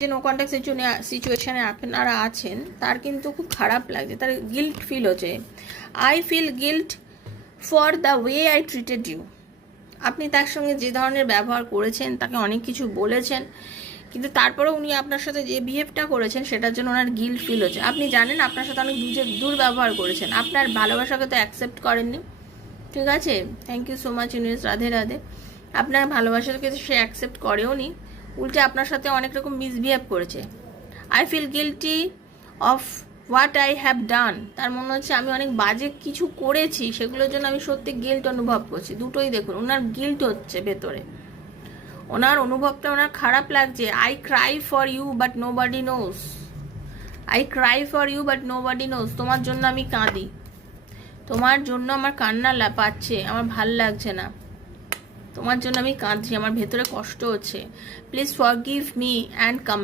যে no contact সিচুয়েশনে আপনারা আছেন তার কিন্তু খুব খারাপ লাগছে, তার গিল্ট ফিল হচ্ছে। I feel guilt for the way I treated you. আপনি তার সঙ্গে যে ধরনের ব্যবহার করেছেন, তাকে অনেক কিছু বলেছেন, কিন্তু তারপরেও উনি আপনার সাথে যে বিহেভটা করেছেন সেটার জন্য ওনার গিল্ট ফিল হচ্ছে। আপনি জানেন আপনার সাথে অনেক দুর্ব্যবহার করেছেন, আপনার ভালোবাসাকে তো অ্যাকসেপ্ট করেননি, ঠিক আছে? Thank you so much universe, Radhe Radhe. আপনার ভালোবাসাকে সে অ্যাকসেপ্ট করেও নি, উল্টে আপনার সাথে অনেক রকম মিসবিহেভ করেছে। I feel guilty of what I have done. তার মনে হচ্ছে আমি অনেক বাজে কিছু করেছি, সেগুলোর জন্য আমি সত্যি গিল্ট অনুভব করছি। দুটোই দেখুন, ওনার গিল্ট হচ্ছে ভেতরে, ওনার অনুভবটা ওনার খারাপ লাগছে। I cry for you but nobody knows. I cry for you but nobody knows. তোমার জন্য আমি কাঁদি, তোমার জন্য আমার কান্না পাচ্ছে, আমার ভাল লাগছে না, তোমার জন্য আমি কাঁদছি, আমার ভেতরে কষ্ট হচ্ছে। Please forgive me and come